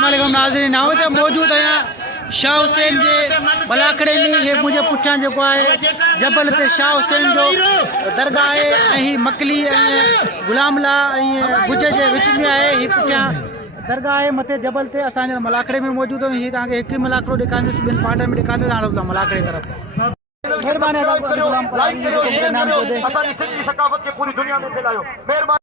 अस्सलाम वालेकुम नाज़रीन। मौजूद आहियां शाह हुसैन जे मलाखड़े में। ये मुझे पुठियां जेको आहे जबल ते शाह हुसैन जो दरगाह है। ऐं मकली गुलामला गुज जे विच में आहे। ही पुठियां दरगाह है मथे जबल ते। असांजे मलाखड़े में मौजूद आहियूं। ही तव्हांखे हिकु मलाखड़ो ॾेखारींदुसि, ॿिनि पार्टनि में ॾेखारींदुसि। हाणे हलूं था मलाखड़े तरफ़। मेहरबानी असांजी सिंधी सकाफ़त खे पूरी दुनिया में फैलायो। मेहरबानी।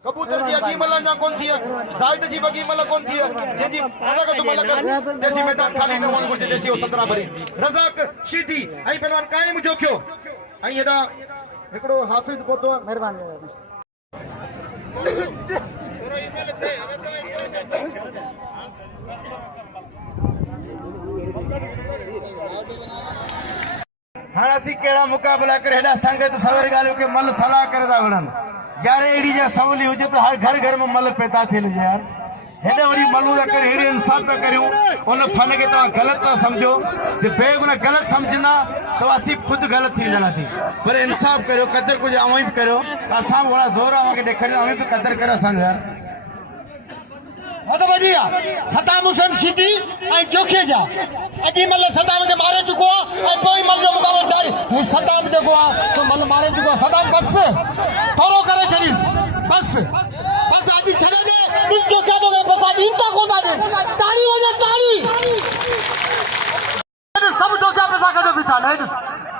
कबूतर जी अगी मल ना कोन थी है, जायद जी बगी मल कोन थी है, जेदी रज़ाक तो मल कर देसी मैदान खाली न वण घुर्जे। देसी 17 भरी रज़ाक शीदी आई पहलवान कायम जोखियो आई हेडा एकड़ो हाफिज पोतो। मेहरबानी। हाँ असी केड़ा मुकाबला करे हेडा संगत सवेर गालियो के मल सलाह करे ता वणन यार। एडी जा सवली हुजे तो हर घर घर में मल पैदा थे यार। हेडे वरी मलू जा करे हेडे इंसाफ पे करियो उन फन के ता गलत ता समझो जे बेगुना गलत समझना तो असी खुद गलत थी जला थी। पर इंसाफ करियो कदर कुछ आवई करियो असा बड़ा जोर आवा के देखरे हमें पे कदर करो सन यार। तो बढ़िया सदाम हुसैन सिटी आई जोखे जा अजी मल सदाम जे मारे चुको और कोई मल जो मुकाबला जारी है। सदाम देखो तो मल मारे चुको सदाम बस थोरो करे शरीफ बस बस आदि छने ने इस जो क्या दोगे पता नहीं तो को दे ताली हो जा ताली सब जो क्या पैसा कर दो बिठा नहीं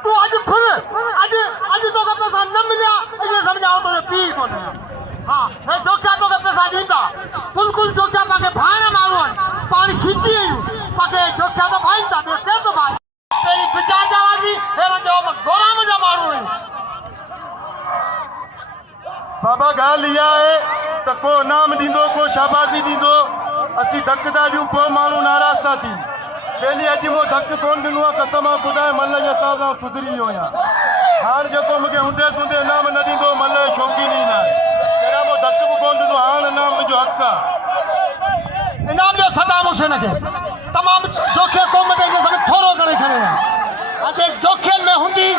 तू आज फिर आज तो का पैसा न मिला ये समझाओ तो पी को नहीं। हाँ है जो क्या तो का पैसा दींदा बिल्कुल जो क्या पाके भाने मारो पानी सीधी पाके जो क्या तो भाई ता के तो भाई तेरी विचार जावाजी हेरा जो गोरा में जा मारो। बाबा गा लिया है तो को नाम दींदो को शाबाशी दींदो असी धकदा दियो को मानू नाराज था थी। पहली अज वो धक कोन दिनो कसम खुदा मल जे साहब सुधरी हो या हां जको मके हुंदे सुंदे नाम न दींदो मल शौकीन ही ना तेरा वो धक कोन दिनो हां नाम जो हक इनाम जो सदाम हुसैन के तमाम जोखे कौम के सब थोरो करे छने अजे जोखेल में हुंदी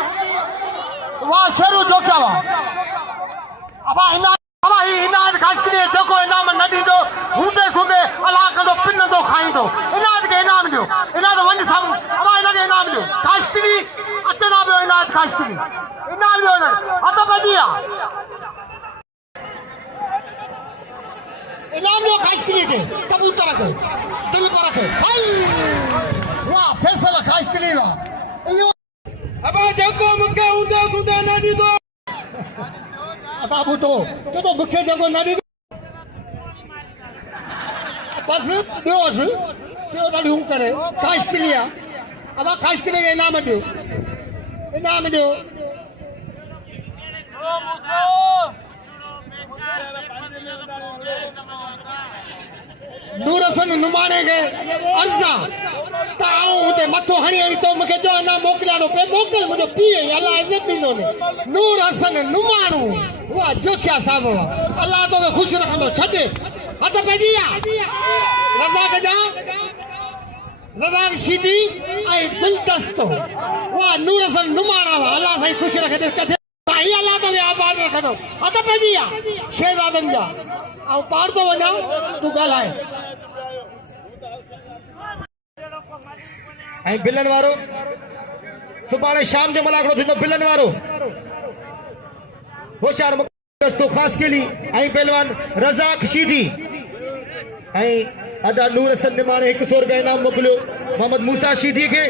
वा शेरू जोखा वा अबा ही इनाद खास के जोको इनाम न दींदो हुंदे सुंदे अला कदो पिन दो खाइंदो इनाद के इनाम दियो इनाद वन साम अबा इना के इनाम दियो खास के अतना बे इनाद खास के इनाम दियो न अतो बदिया इनाम जो खास के कबूतर के दिल पर रखे वाह फैसला खास के लिए वाह अबा जको मके हुंदे सुंदे न दींदो बाबू तो मुख्य जगह न दी बस ॿियो ॾाढियूं करे ख़ासि के लिए अब ख़ासि के लिए इनाम ॾियो नूर हसन नुमाणे के अर्ज़ा त आऊं हुते मथो हणी तो मूंखे जो अञा मोकिलियां पे मोकिल मुंहिंजो पीउ अलाह इज़त ॾींदो नूर हसन नुमाणो वाह जोखिया साहब अल्लाह तो खुश रखंदो छॾे हथ पइजी रज़ाक जा रज़ाक सीधी ऐं दिलदस्तो वाह नूर हसन नुमाणा वाह अल्लाह साईं खुश रखे कथे साईं अल्लाह तो आबाद रखंदो हथ पइजी शेहज़ादनि जा ऐं पार तो वञा तूं ॻाल्हाए ऐं बिलन वारो सुभाणे शाम जो मलाखड़ो थींदो बिलन वारो होशियार दस्तो ख़ासि केली ऐं पहलवान रज़ाक शीदी ऐं अदा नूर हसन निमाणे 100 रुपया इनाम मोकिलियो मोहम्मद मूसा शीदी के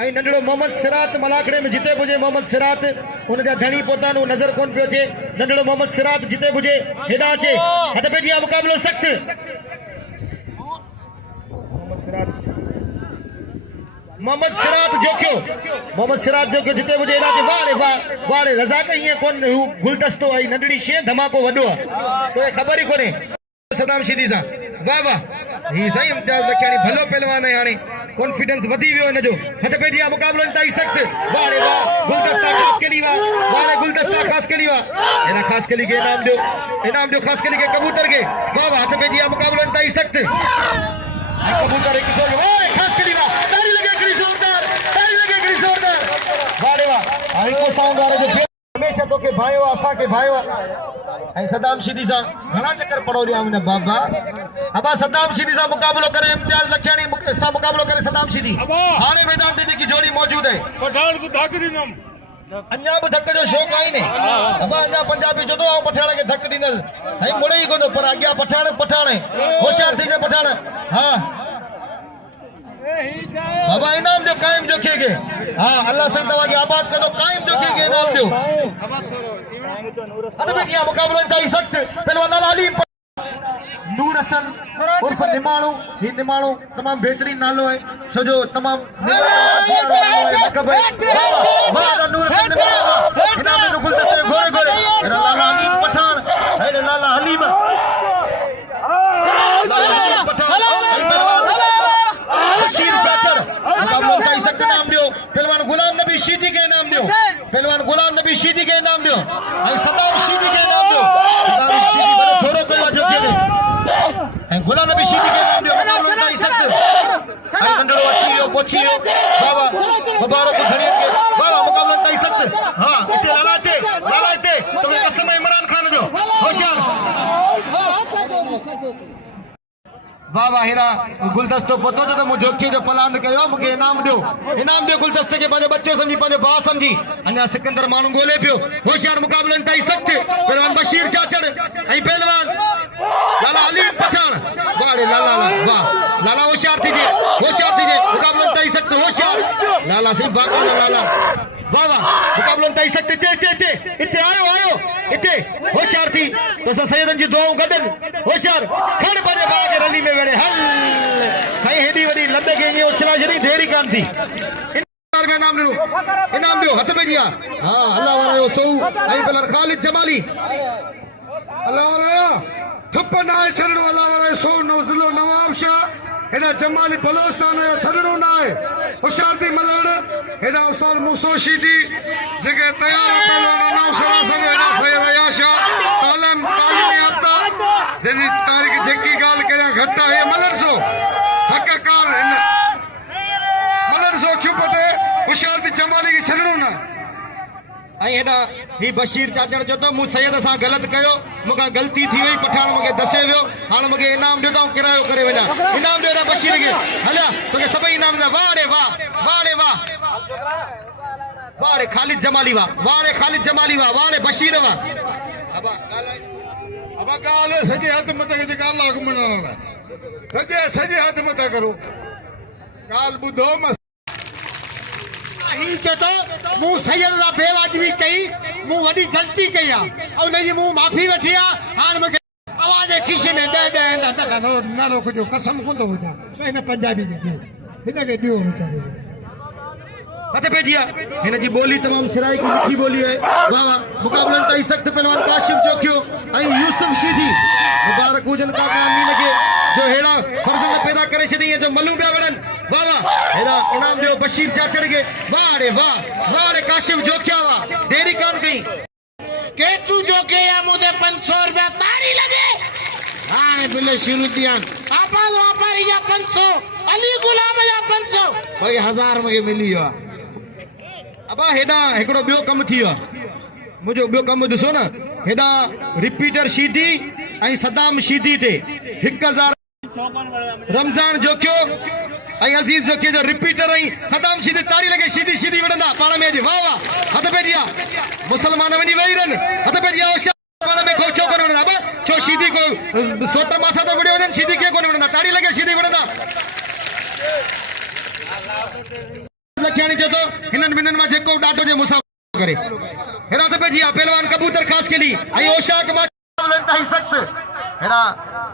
ऐं नंढड़ो मोहम्मद सिरात मलाखड़े में जिते पुजे मोहम्मद सिरात उन जा धणी पोता नो नज़र कोन पियो अचे नंढड़ो मोहम्मद सिरात जिते पुजे हेॾा अचे हथ पेजी मुक़ाबिलो सख़्त मोहम्मद सिरात जोखियो जिते मुझे इना के वाह रज़ाक ये कौन गुलदस्तो आई नंढड़ी शे धमाको वडो तो खबर ही कोने सदाम शीदी सा वाह वाह ही सही इम्तियाज लखियानी भलो पहलवान है हाने कॉन्फिडेंस वधी वियो इन जो हथ पे दिया मुकाबलो इंतहाई सख्त वाह गुलदस्ता खास के लिए वाह गुलदस्ता खास के लिए एना खास के लिए इनाम दो खास के लिए कबूतर के वाह हथ पे दिया मुकाबलो इंतहाई सख्त कबूतर एक जोर ओए खास के लिए ताली लगे गरी जोरदार वाह आई को साउंड वाले जो हमेशा तो के भाइयों आसा के भाइयों ऐं सदाम शीदी सां घणा चक्कर पड़ो रहिया आहिनि बाबा अबा सदाम शीदी सां मुक़ाबिलो करे इम्तियाज़ लखियाणी सां मुक़ाबिलो करे सदाम शीदी हाणे मैदान ते जेकी जोड़ी मौजूद आहे पठान को धक ॾींदुमि अञा बि धक जो शौक़ आहे ने अबा अञा पंजाबी जो तो पठाण खे धक ॾींदसि ऐं मुड़े ई कोन पर अॻियां पठाण होशियार थी करे पठाण हा बाबा इनाम जो कायम जोखे के हाँ अल्लाह से तवा की आबाद करो कायम जोखे के इनाम दो अरे भैया मुकाबला इंतहाई सख्त पहलवान अली नूर हसन उर्फ निमाणू ही निमाणू तमाम बेहतरीन नालो है छो जो तमाम नूर हसन इनाम में गुलदस्ते घोड़े घोड़े लाला हलीम पठान लाला हलीम पहलवान गुलाम नबी शीदी के इनाम दो पहलवान गुलाम नबी शीदी के इनाम दो सदाम शीदी के इनाम दो सदाम शीदी बड़े छोरो कोई वजह के गुलाम नबी शीदी के इनाम दो इनाम लोग नहीं सकते आई नंदड़ो अच्छी हो पोछी हो बाबा मुबारक खरीद के बाबा मुकाबला नहीं सकते हां इते लालाते तो कसम इमरान खान जो होशियार बाबा हेरा गुलदस्तो पतो जो मु जोखे जो पलांद कयो मुके इनाम दो गुलदस्ते के पाने बच्चों समझी पाने बा समझी अन्या सिकंदर मानू गोले पियो होशियार मुकाबला इंतहाई सख्त पहलवान बशीर चाचड़ आई पहलवान लाला अली पठान वाड़े लाला वाह लाला होशियार थी मुकाबला इंतहाई सख्त होशियार लाला से बाबा लाला बाबा मुकाबला इंतहाई सख्त ते इते आयो इते होशियार थी तो सैयदन जी दुआऊं गदन होशियार खड़ पाने बा के रली में वेड़े हल सही हेडी वडी लंबे के ये उछला जरी देरी कान थी इनाम दो हथ में दिया हां अल्लाह वाला सो आई बलर खालिद जमाली अल्लाह वाला थप्प ना छड़नो अल्लाह वाला सो नवजलो नवाब शाह एडा जमाली बलोस्तान या छड़नो ना है होशियार दी मलड़ एडा उस्ताद मूसो शीदी जगह तैयार पहलवान नाम सरा संग एडा सैयद याशा तालम आता जदी तारीख जेकी गाल करे घटा है मलड़ सो हककार मलड़ सो क्यों पते होशियार दी जमाली की छड़नो ना आई हेडा ही बशीर चाचड़ जो तो मु सैयद सा गलत कयो मुका गलती थी वई पठान मुके दसे वियो हां मुके इनाम देता हूं किरायो करे वना इनाम देदा बशीर के हला तोके सब इनाम दे वाड़े वाह वाड़े खालिद जमाली वाह वाड़े बशीर वाह अब गाल सजे हाथ मत के गाल लाग मना सजे हाथ मत करो गाल बुधो मत ही के तो मु सैयद ला बेवाजिबी कई मु वडी गलती कई आ नहीं मु माफी वठिया हां मके आवाज खिसे में दे ना लो कुछ कसम को तो इन पंजाबी के हिन के दियो हथ पे दिया हिन जी बोली तमाम सिराई की मिठी बोली है वाह मुकाबला इंतहाई सख्त पहलवान काशिम जोखियो आई यूसुफ शीदी मुबारक हुजन का कामीन के जो हेड़ा फर्जंद पैदा करे छदी जो मलू बया वड़न वाह हेड़ा इनाम दियो बशीर चाचड़ के वाह रे काशिम जोखिया वाह देरी कान कई केतु जोके या मुझे 500 रुपया तारी लगे हां बिले शुरू दिया आपा वापर या 500 अली गुलाम या 500 भाई 1000 में मिली हो अब हेडा एकड़ो बियो कम थियो मुझो बियो कम दिसो ना हेडा रिपीटर शीदी आई सदाम शीदी ते 1000 रमजान जोखियो आई अजीज जोखियो जो रिपीटर आई सदाम शीदी तारी लगे शीदी वडंदा पाण में जी वाह हथ पे दिया मुसलमान वनी वईरन हथ पे दिया पाण में खो चो कर वडंदा अब छो शीदी को सोटर मासा तो वडियो वडन शीदी के कोन वडंदा तारी लगे शीदी वडंदा लखियाणी जो तो हिनन मिनन में जेको डाटो जे मुसा करे हेरा तो पे जिया पहलवान कबूतर खास के लिए आई ओशाक मुकाबला इंतहाई सख्त हेरा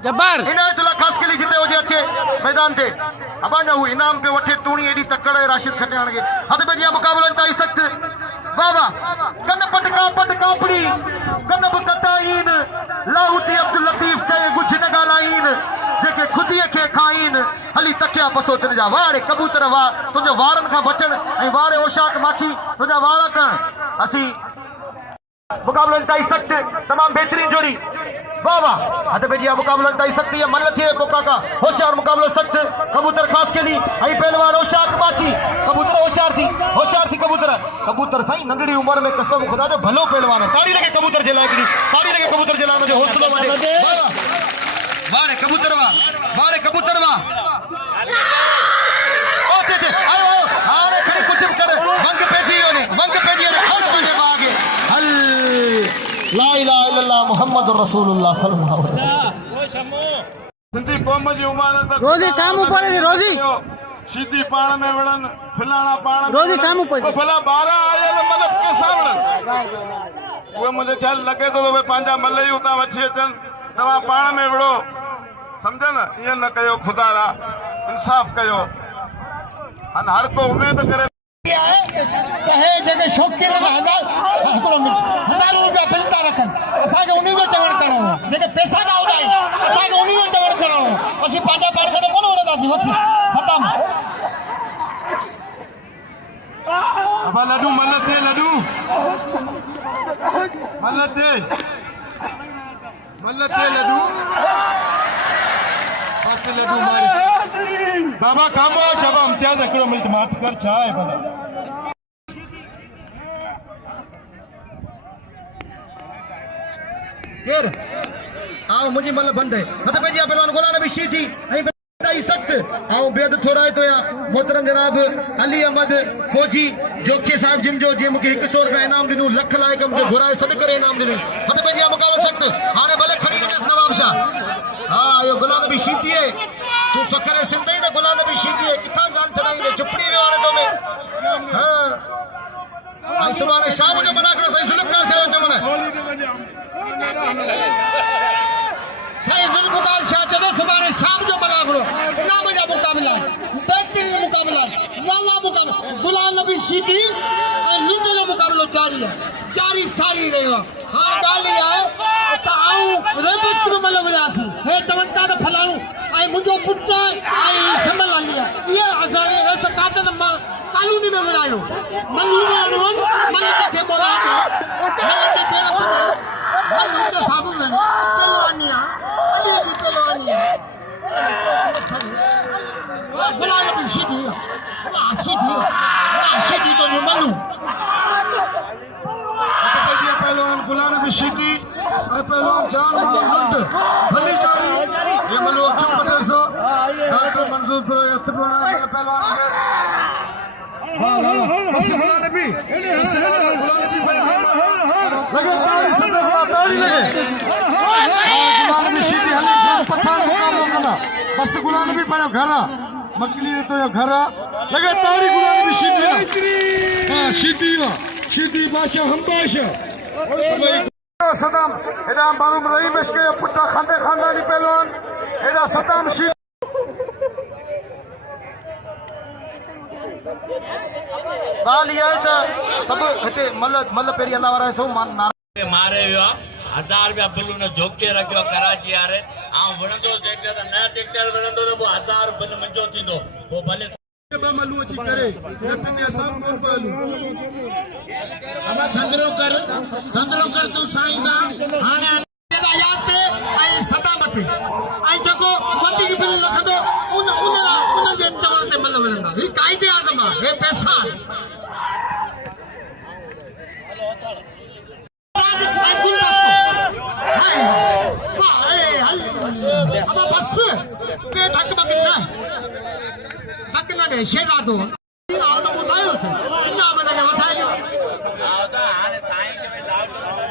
जब्बार इनायतुल्लाह खास के लिए जिते हो जे अच्छे मैदान ते अबा ना हुई इनाम पे वठे तूणी एडी तकड़ राशिद खटियाण के हथ पे जिया मुकाबला इंतहाई सख्त बाबा कन पट कापड़ी कन बकताइन लाहुती अब्दुल लतीफ चाहे गुछ न गालाइन जेके खुदी के खाइन हली तकिया पसो तिन जा वाड़े कबूतर वाह तुझे वारन का बचन ए वाड़े ओशाक माछी तुझा वाला कर असी मुकाबला इंतहाई सख्त तमाम बेहतरीन जोड़ी वाह हद पे जिया मुकाबला इंतहाई सख्त ये मन थे बोका का होशियार मुकाबला सख्त कबूतर खास के लिए आई पहलवान ओशाक माछी कबूतर होशियार थी कबूतर कबूतर साईं नंढड़ी उम्र में कसम खुदा जो भलो पहलवान है। ताड़ी लगे कबूतर जे लाइ हिकिड़ी, ताड़ी लगे कबूतर जे लाइ हुनजो हौसलो वधे। वाह रे कबूतर वाह, वाह रे कबूतर वाह। ओ ते आयो हाणे खड़ी कुछ भी करे, वंग पेजी वियो ने, वंग पेजी वियो ने, खड़ पंहिंजे बाग हल ला इलाहा इल्लल्लाह मुहम्मदुर रसूलुल्लाह सल्लल्लाहु अलैहि वसल्लम। सिंधी क़ौम जी उमानत रोज़ी साम्हूं पढ़े थी, रोज़ी सीधी पाण में विढ़नि, फिलाणा पाण में रोज़ी साम्हूं पढ़े। पोइ भला 12 आयल मतिलब कंहिंसां विढ़नि? उहे मुंहिंजे ख़्याल लॻे थो भई पंहिंजा मल ई उतां वठी अचनि, तव्हां पाण में विढ़ो, सम्झ न? ईअं न कयो, ख़ुदा रा इंसाफ़ कयो। हाणे हर को उमेद करे शौक़ीन हज़ारों रुपया बिल था रखनि, असांखे उन जो चवणु करिणो आहे। जेके पैसा था उॾाइनि असांखे उन जो चवणु करिणो आहे। असीं पंहिंजा पाण खे कोन वठंदासीं, वठी ख़तम। अब लड्डू मल थे, लड्डू मल थे लड्डू बस लड्डू मारी बाबा कामो जब इम्तियाज हिकिड़ो मिंट माफ़ कर छा आहे भला केर आओ मुझी मल बंद है हत पे पहलवान गुलाम नबी शीठी आई सख्त आओ बेद थोराए तो या मोहतरम जनाब अली अहमद फौजी जोखे साहब जिन जो जे मुके 100 रुपया इनाम दिनु लख लाए कम के घुराए सद करे इनाम दिनु हत पे मुकाबला सख्त हाने भले खड़ी दस नवाब शाह हां यो गुलाम नबी शीठी है तू फखर सिंधी ने गुलाम नबी शीठी है किथा जान चलाई ने चुपड़ी वे वाले तो में हां आई सुबह शाम जो मना कर सही जुल्फकार से चमना सही जुल्फकार शाह चलो सुबह शाम जो मना करो इनाम जा मुकाबला बेहतरीन मुकाबला लाला मुकाबला गुलाम नबी शीठी और लुंडे जो मुकाबलो जारी सारी रहो हां गाली है त आऊ रेबिस्ट में मल वियासी हे चवंता त फलाणो आई मुंजो पुट आई संभल लिया ये असाने ऐस काटन कानूनी में विरायो मल्लू मलिक के मुराद मलिक के रब मल्लू के साबु में पहलवानिया अली की पहलवानिया गुलाम नबी शीठी तो मल्लू पहलवान गुलाम नबी शीठी और पहलवान जान मुहम्मद हली जारी ये मलो अब्दुल पटेल सो डॉक्टर मंजूर पर यत्तबना पहलवान बस गुलाम नबी भाई लगातार सदर ताड़ी लगे गुलाम नबी शीठी हली पठान मुकाबला करना बस गुलाम नबी पर घर मकली तो यो घर लगातार गुलाम नबी शीठी हां शीठी बादशाह हम बादशाह सदाम हेडा मालूम रही मशके पुट्टा खांदे खानदानी पहलवान हेडा सदाम शी गाल ये त सब हते मल पेरी अल्लाह वारा सो मान मारे वियो 1000 रुपया बिल न जोखे रखियो कराची यारे आ वणंदो ट्रैक्टर त न ट्रैक्टर वणंदो त 1000 बिल मंजो थींदो वो भले मलू अची करे नतने असां कोन पहलू संद्रो कर तू साईं दा हाने याद ते आई सदामत आई जको वधीक बिल लखंदो उन जे चवण ते मल वणंदा ही कायदे आज़म हे पैसा अब बस पे धक बकना दे शेरा दो आदो बतायो से इन्ना मैंने बतायो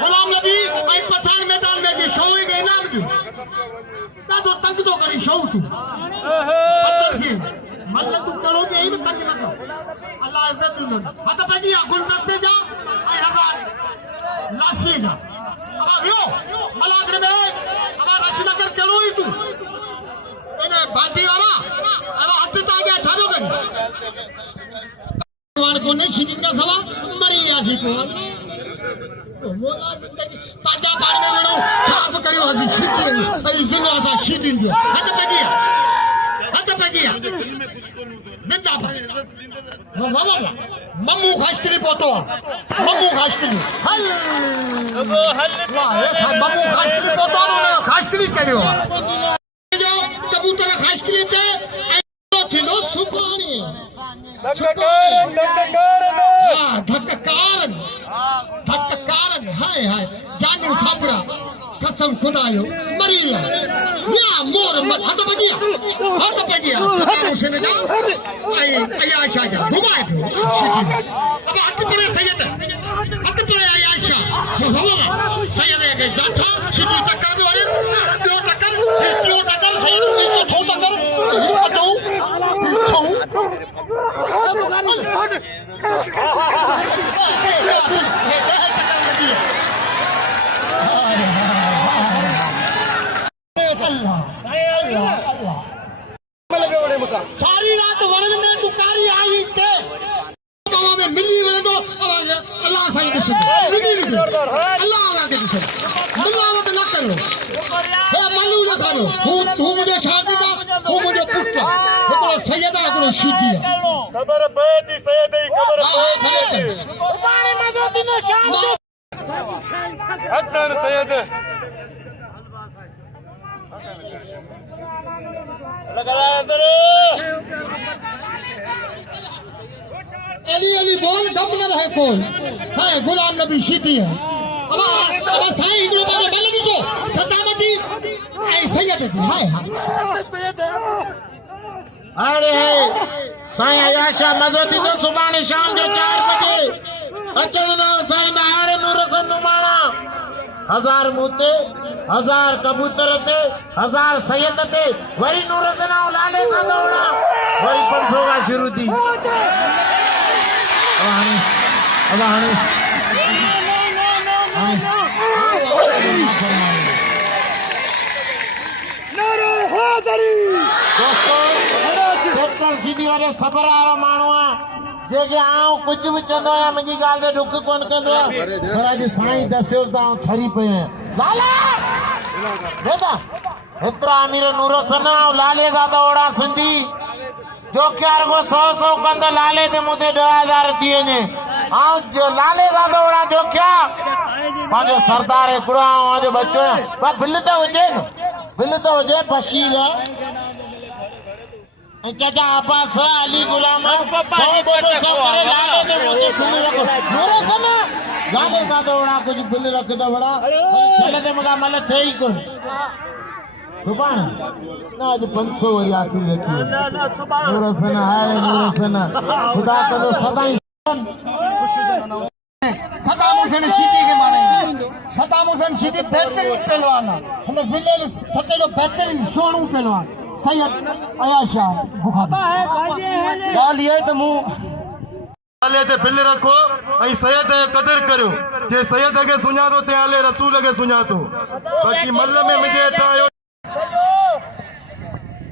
गुलाम नबी आई पठान मैदान में जे शो के इनाम दी दादो तंग तो करी शो तू पत्थर से मल्ल तू करो के ही तंग न कर अल्लाह इज्जत दूं हत पजी गुलदस्ते जा आई हज़ार लासी जा अब यो मलाकड़े में अब रशीनगर करो ही तू एने बाल्टी वाला अब हथ ता गया छालो कर भगवान को ने शीठी का सवा मरी आसी को मोला जिंदगी पाजा पाड़ में वणो साफ करियो हसी शीठी आई जिनो सा शीठी जो हथ पे गया जिंदाबाद वाह मम्मू खासकरी पोतो मम्मू खासकरी हल वाह ये मम्मू खासकरी पोतो ने खासकरी करियो जो कबूतर खासकरी ते थींदो सुखाणी धक्कारन हाय हाय जाने साबरा कसम खुदा यो मरिया या मोर हाथ बजिया उसे जा आई आयशा जा घुमाए अब हाथ पड़े सैयद हाथ पड़े आयशा सैयद के जाथा सीधी टक्कर में और दो टक्कर है तो टक्कर दो सारी रात वरण में दुकारी आई के बाबा में मिली वरण दो अल्लाह साईं के मिली अल्लाह के मिलावट न करो हे मालू न करो तू मुझे शादी दा तू मुझे पुत्र हिकड़ो सैयद हिकड़ो शीदी खबर पए थी सैयद जी खबर पए थी सुभाणे मज़ो दिनो शाम जो हकन सैयद अली बोल दम न रहे कोई है गुलाम नबी शीदी है अब साईं हिकड़ो पासे बल ॾिठो सदामती ऐं सैयद हाय हाय अरे साईं अयाशा मज़ो थींदो सुभाणे शाम जो 4 बजे अचण न साईं हारे नूर सन नुमाणा 1000 मूते 1000 कबूतर ते 1000 सैयद ते वरी नूर सन लाले सां दौड़ा वरी 500 का शुरू थी अब हाणे दोस्तों सीधी वाले सबर वारो माण्हू आहे जेके आऊं कुझु बि चवंदो आहियां मुंहिंजी ॻाल्हि ते ॾुक कोन कंदो आहे पर अॼु साईं दसियोसि त आऊं ठरी पई आहियां लाला बेटा हेतिरा अमीर नूर सन लाले जा दौड़ा सिंधी जो क्या रुगो 100 कंद लाले ते मूं ते 10,000 थी वञे आऊं लाले जा दौड़ा जो क्या पंहिंजो सरदार हिकिड़ो आऊं बचो आहियां बिल त हुजे न बिल त हुजे फशील चाचा आपास अली गुलाम लाले ते मुझे बिल रखो नूर सन लाले सा दौड़ा कुछ बिल रख दो बड़ा चले ते मगा मल थे ही कोन सुभाणे ना आज 500 वरी आखिर रखी नूर सन हाणे नूर सन खुदा कदो सदाई सदाम हुसैन शीदी के माने सदाम हुसैन शीदी बेहतरीन पहलवान है हम जिले सटे जो बेहतरीन सोनू पहलवान सैयद अयाशा बुखारी गाल ये तो मु लाले ते बिल रखो ऐं सैयद जी कदर करियो जे सैयद खे सुञातो ते आले रसूल खे सुञातो बाक़ी मल में मुंहिंजे हेठां आयो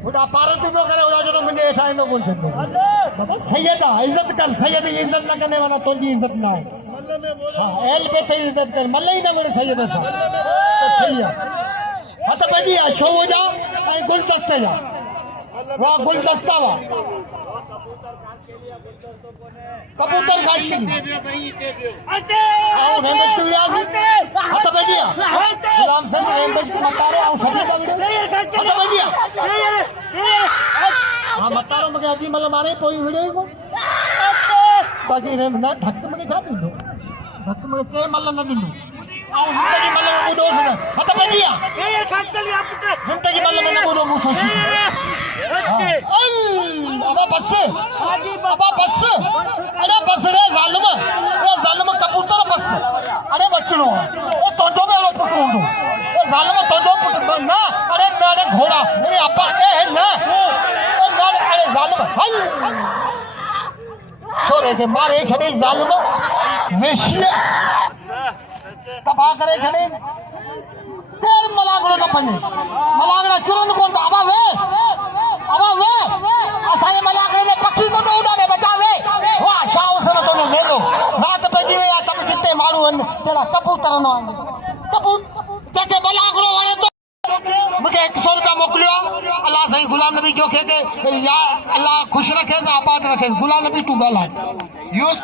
उड़ा पारत जो करे उड़ा जो मुझे ठाइनो कोन छो बाबा सैयद इज्जत कर सैयद की इज्जत न करने वाला तुझी इज्जत ना है हां एल पे ते इज्जत कर मल्ले ही ना बोले सैयद सा तो सैयद हत बजी शो हो जा ऐ गुलदस्ता जा वाह गुलदस्ता वाह कबूतर गाछ के आओ रेमबस के लिया हत बजी गुलाम सिंह रेमबस के मतारे आओ सदी तगड़े हत बजी हां मतारो मगे अदी मतलब मारे कोई वीडियो को बाकी रेम ना ढक मगे खा दो ढक मगे के मल्ल न दिनो आओ जिंदगी मल्ल में बुडो सुन हत बजी ये खात कर लिया पुत्र जिंदगी मल्ल में न बुडो मु सोची अबा बस अरे बस रे जालिम कबूतर बस अरे बच्चो ओ तोजो में लो पुटरो ओ जालिम तोजो पुटरो ना अरे नारे घोड़ा अरे अब्बा ए ना ओ नारे अरे जालिम हल छोरे के मारे छड़े जालिम वेश्या तबाह करे छड़े तेर मलागड़ो न पंजे मलागड़ा चुरन कोन अबा वे असाई मलागड़े में पक्षी को तो उड़ाने बचावे वाह शाह से तो ने मेलो रात बजी या तब कितने मारू तेरा कबूतर न कबूतर के मलागड़ो वाले तो मुझे 100 रुपया मोकलियो अल्लाह सही गुलाम नबी जो के या अल्लाह खुश रखे आबाद रखे गुलाम नबी तू गला यूस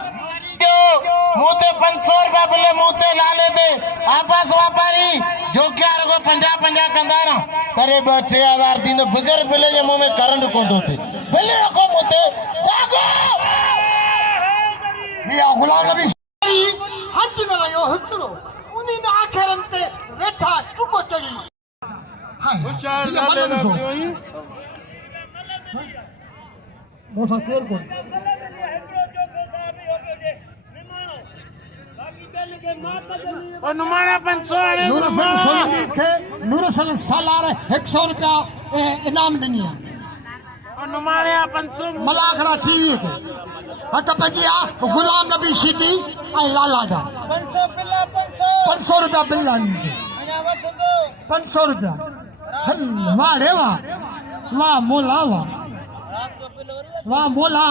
मुते 500 रुपया बिले मुते लाले दे आपस व्यापारी जो क्या रगो 50 कंदा ना करे 2000 दिन बगैर बिले जे मुंह में करंट कोंदो थे बिले रखो मुते जागो गुलाम नबी हज न वियो हिकिड़ो उन आख़िरनि ते वेठा चुप चढ़ी मूंसां केरु कोन नूर हसन सालार 100 रुपया इनाम ॾिनी आहे मलाखड़ा टीवी खे हक पंहिंजी आहे गुलाम नबी शीदी ऐं लाला जा 500 रुपया बिल आनी 500 रुपया वाह रे वाह वाह मोला वाह मोला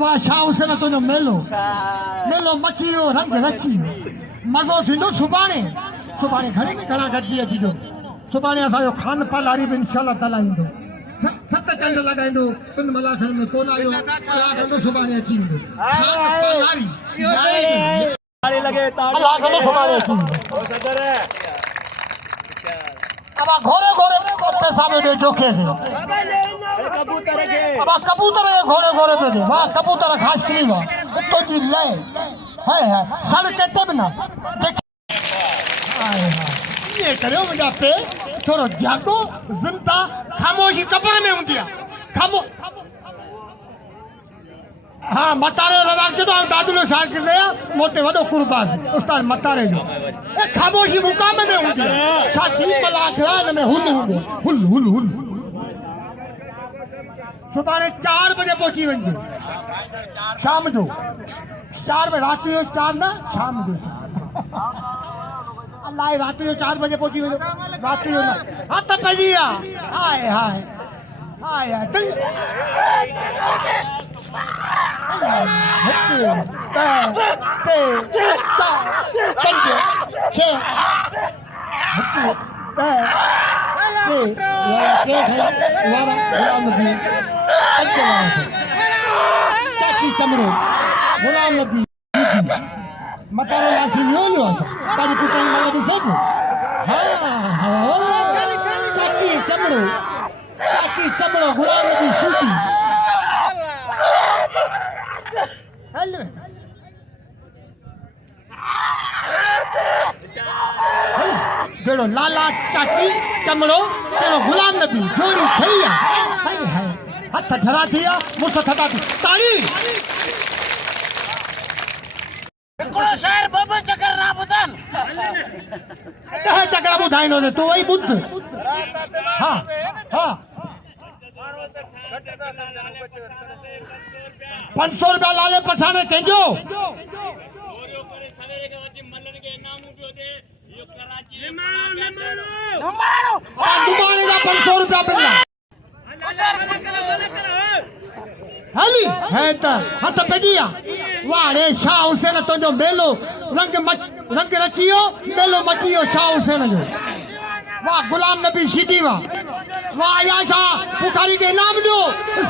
वाह शाह हुसैन तुंहिंजो मेलो मची वियो रंग रची मज़ो थींदो सुभाणे घणे में घणा गॾिजी अचिजो सुभाणे असांजो खान पालारी बि इंशाल्लाह ताला ईंदो 7 चंड लॻाईंदो पिन मलाखनि में कोन आयो कलाक में सुभाणे अची वेंदो अब घोड़े पैसा में दे जोखे थे अब कबूतर घोड़े पे दे वाह कबूतर खास करी वाह तो जी ले है सड़ के तब ना देख ये करो मुझे पे थोड़ा जागो जिंदा खामोशी कब्र में उंडिया खामो हाँ मतारे लगा के तो दादू ने साथ कर दिया मोटे वडो कुर्बान उस्ताद मतारे जो खामोशी मुकाम में उंडिया साथी मलाखड़ा में हुल सुबह 4 बजे पहुंची वही शाम जो 4 बजे रात जो 4 ना शाम जो अल्लाह रात जो 4 बजे पहुंची वही रात जो ना हाँ तो पजिया हाय दिल चमड़ो गुलाम नबी मतारो लासी न्योलो पाजी पुतनी माला दी सब चाकी चमड़ो गुलाम नबी सूती हेलो जेड़ो लाला चाची चमड़ो तेरो गुलाम नबी जोड़ी थैया हथ धरा थिया मुस थदा थी ताली हिकिड़ो शहर ॿ चकर ना ॿुधनि 10 चकर ॿुधाईंदो ने तूं वही ॿुध हाँ 500 रुपया लाले पठाने कंहिंजो दुमाने का 500 रुपया बिल्ला हली है त हथ पेजिया वारे शाह हुसैन तुंहिंजो मेलो रंग रचियो मेलो मचियो शाह हुसैन जो वाह गुलाम नबी शीदी वाह आयाशा बुखारी के इनाम दो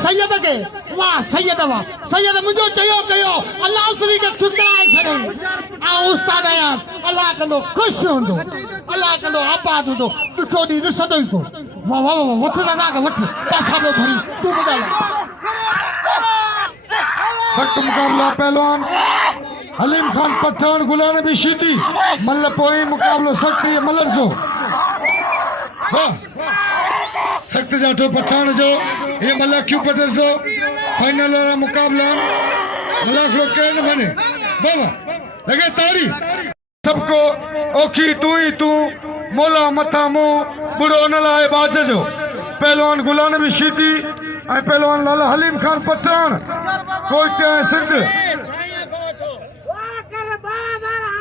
सैयद के वाह सैयद मुझो चयो कयो अल्लाह उसरी के ठुकराए छड़े आ उस्ताद आया अल्लाह कंदो खुश होंदो अल्लाह कंदो आबाद होंदो दुखो दी दिसदो ही को वाह वठ लगा के वठ पाछा में भरी तू बुझा सख्त मुकाबला पहलवान हलीम खान पठान गुलाम नबी शीदी मल्ल पोई मुकाबलो सख्त मल्लर जो सख्त जाटो पठान जो ये मल्ला क्यों पटर जो फाइनल वाला मुकाबला मल्ला लोग के न बने बाबा लगे तारी सबको ओखी तू मोला मथा मो बुढ़ो न लाए बाज जो पहलवान गुलाम नबी शीदी ऐं पहलवान लाला हलीम खान पठान कोयटे ऐं सिंध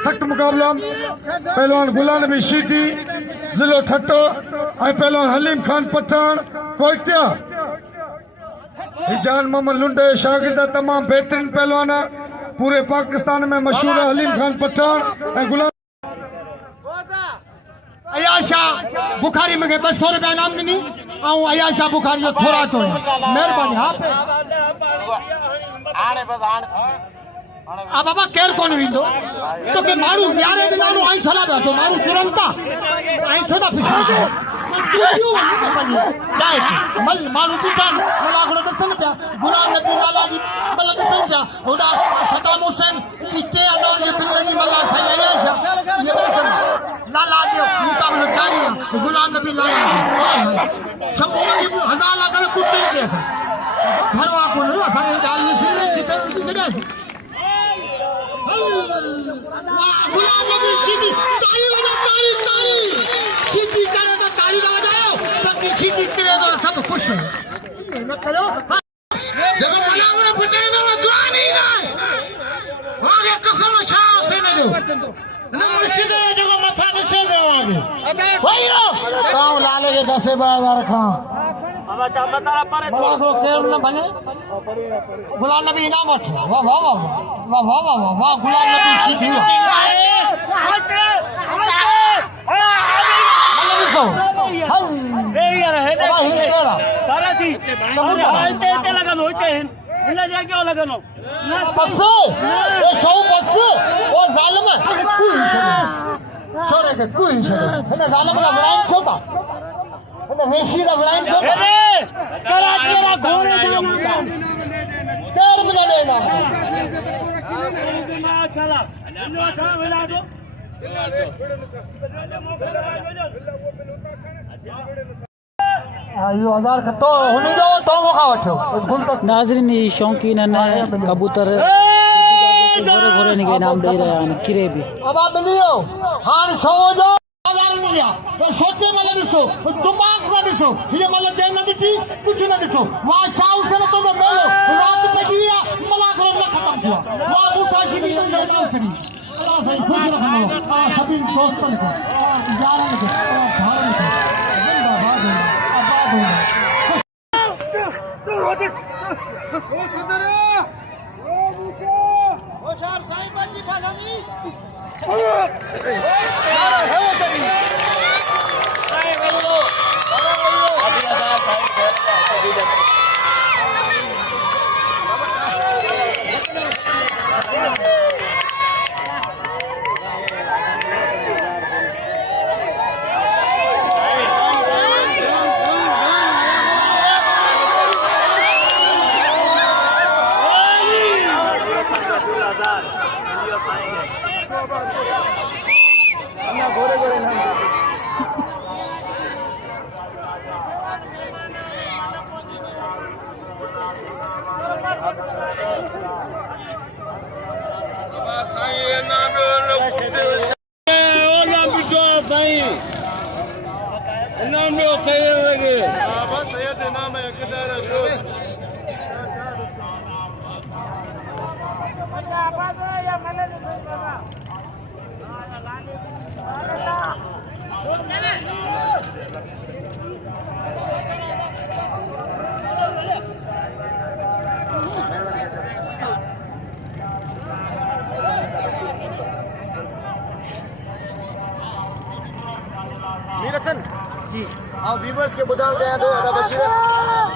सख्त मुकाबला पहलवान गुलाम नबी शीदी जिलो ठट्टो ऐं पहलवान हलीम खान पठान कोयटा जान मोहम्मद लुंडे शागिर्द तमाम बेहतरीन पहलवान पूरे पाकिस्तान में मशहूर है हलीम खान पठान ऐं गुलाम अयाशा बुखारी में 200 रुपया इनाम ॾिनी ऐं अयाशा बुखारी जो थोरा तो महिरबानी हाँ पे आ बाबा केर कोन विंदो तो के मारू यारे दिलानो आई छला बा तो मारू तुरंता आई थोड़ा फिसलो मल मारू पिटान मला गुलाम नबी लाला जी मल दसन पिया ओदा सदाम हुसैन किते अदों के बिल्ली मला सही है ये बसन लाला जो मुकाबला जारी है गुलाम नबी लाया सब ये हजार लगा कुत्ते के घरवा को ना सारे जाल में से किते किते गुलाम नबी सीधी ताली बजा ताली ताली सीधी करे तो ताली ना बजाओ बाकी सीधी करे तो सब खुश है ये न करो देखो बनावड़ा फटेगा वो जवानी ना आगे कसम शाह से न दो ना मुर्शिद है देखो माथा पे से आगे भाई रो गांव लाले के 10,000 रखा मला को केम न बने गुलाम नबी इनाम मत वाह वाह वाह वाह वाह वाह वाह गुलाम नबी सीधी यार है तारा थी ते लगन होते हैं इला जा क्यों लगन हो बस ये सौ बस वो जालिम है कोई छोरे के कोई है ना जालिम का ब्लाइंड छोटा है ना वेशी का ब्लाइंड छोटा कराची रा घोड़े जाना तेल मिला लेना चला लो सा मिला दो आयो हजार का तो होने दो तो मौका वठो गुल तो नाज़रीन ये शौकीन कबूतर घोड़े घोड़े के नाम दे रहे हैं किरे भी अब आप मिलियो हां सो जो हजार मिलिया तो सोचे मतलब दिसो दिमाग से दिसो ये मतलब जय न दी कुछ न दिसो वहां शाह से तो मेलो रात पे दिया मला को न खत्म हुआ वहां मुसाशी भी तो ना सही अल्लाह सही खुश रखना सभी दोस्तों को यारों को भारत को जिंदाबाद आबाद हो होशार साईं बाजी भागानी जी हाँ व्यूवर्स के ॿुधाइणु चाहियां थो अदा बशीर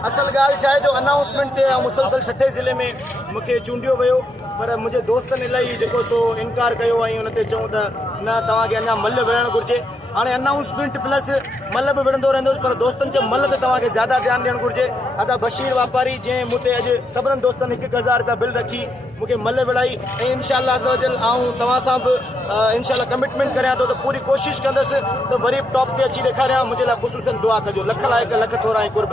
असल ॻाल्हि छा आहे जो अनाउंसमेंट ते मुसलसल 6 ज़िले में मूंखे चूंडियो वियो पर मुंहिंजे दोस्तनि इलाही जेको सो इनकार कयो ऐं उन ते चऊं त न तव्हांखे अञा मल विढ़णु घुरिजे हाणे अनाउंसमेंट प्लस मल बि विढ़ंदो रहंदुसि पर दोस्तनि जे मल ते तव्हांखे ज़्यादा ध्यानु ॾियणु घुरिजे अदा बशीर वापारी जंहिं मूं ते अॼु सभिनीनि दोस्तनि 1,000 रुपया बिल रखी मूंखे मल विढ़ाई ऐं इनशाअल्लाह आऊं तव्हां सां बि इनशाअल्लाह कमिटमेंट करियां थो त पूरी कोशिशि कंदुसि त वरी टॉप ते अची ॾेखारियां मुंहिंजे लाइ ख़ुशूसन दुआ कजो लख लाइ 1 लख थोरा ऐं कुर्ब